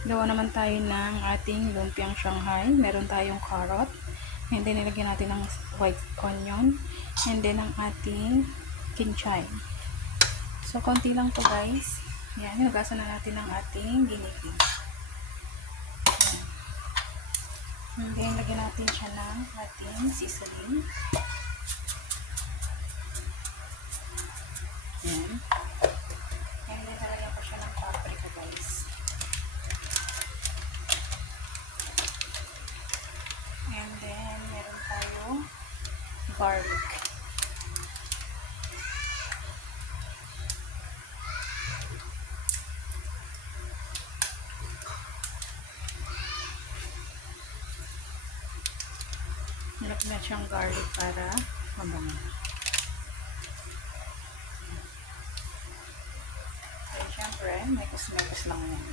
Gawa naman tayo ng ating lumpiang Shanghai. Meron tayong carrot. And then, nilagyan natin ng white onion. And then, ang ating kinchay. So, konti lang to guys. Yan, hinugasan na natin ng ating ginigling. And then, lagyan natin siya ng ating seasoning. Yan. And then, nalagyan ko siya ng paprika guys. And then, meron tayong garlic. Nilagyan na siyang garlic para mabango. Okay, syempre, may kusmekos lang yan.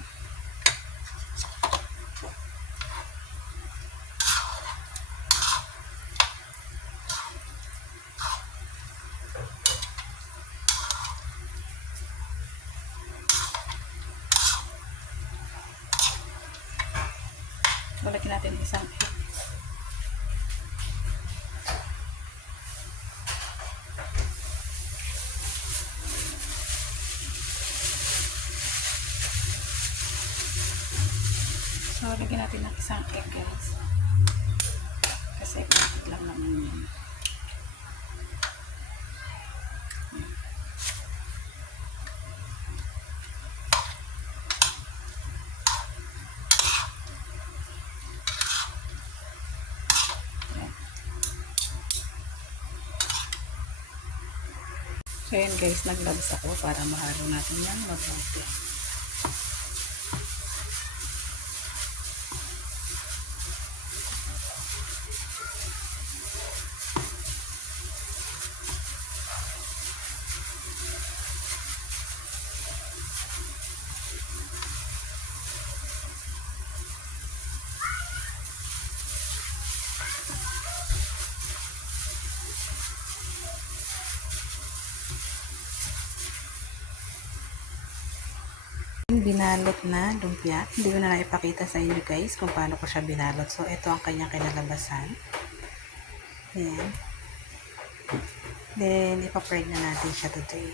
So, lagyan natin isang egg. So, lagyan natin ng isang egg guys. Kasi kapit lang naman yun. So, yun guys, naglabas ako para mahalo natin yan mabuti. Binalot na lumpia. Hindi ko na naipakita sa inyo guys kung paano ko siya binalot. So, ito ang kanyang kinalabasan. Ayan. Then, ipa-fried na natin siya today.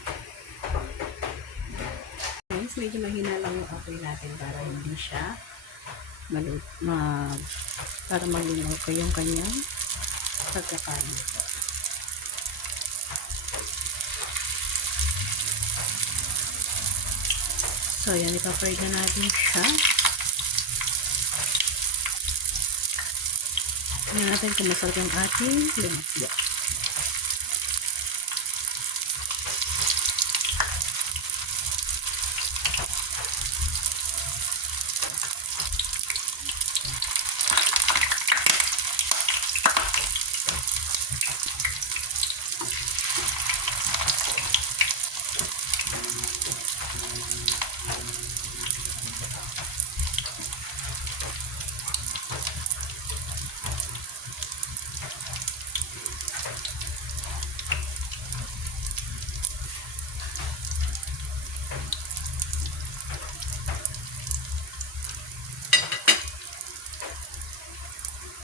Guys, medyo mahina lang yung apoy natin para hindi siya para malunaw ko yung kanyang pagkakain. So, yan, ipa-fried na natin siya. Tingnan natin kung masarap yung ating lumpia.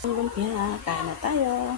Lumpia, kain na tayo.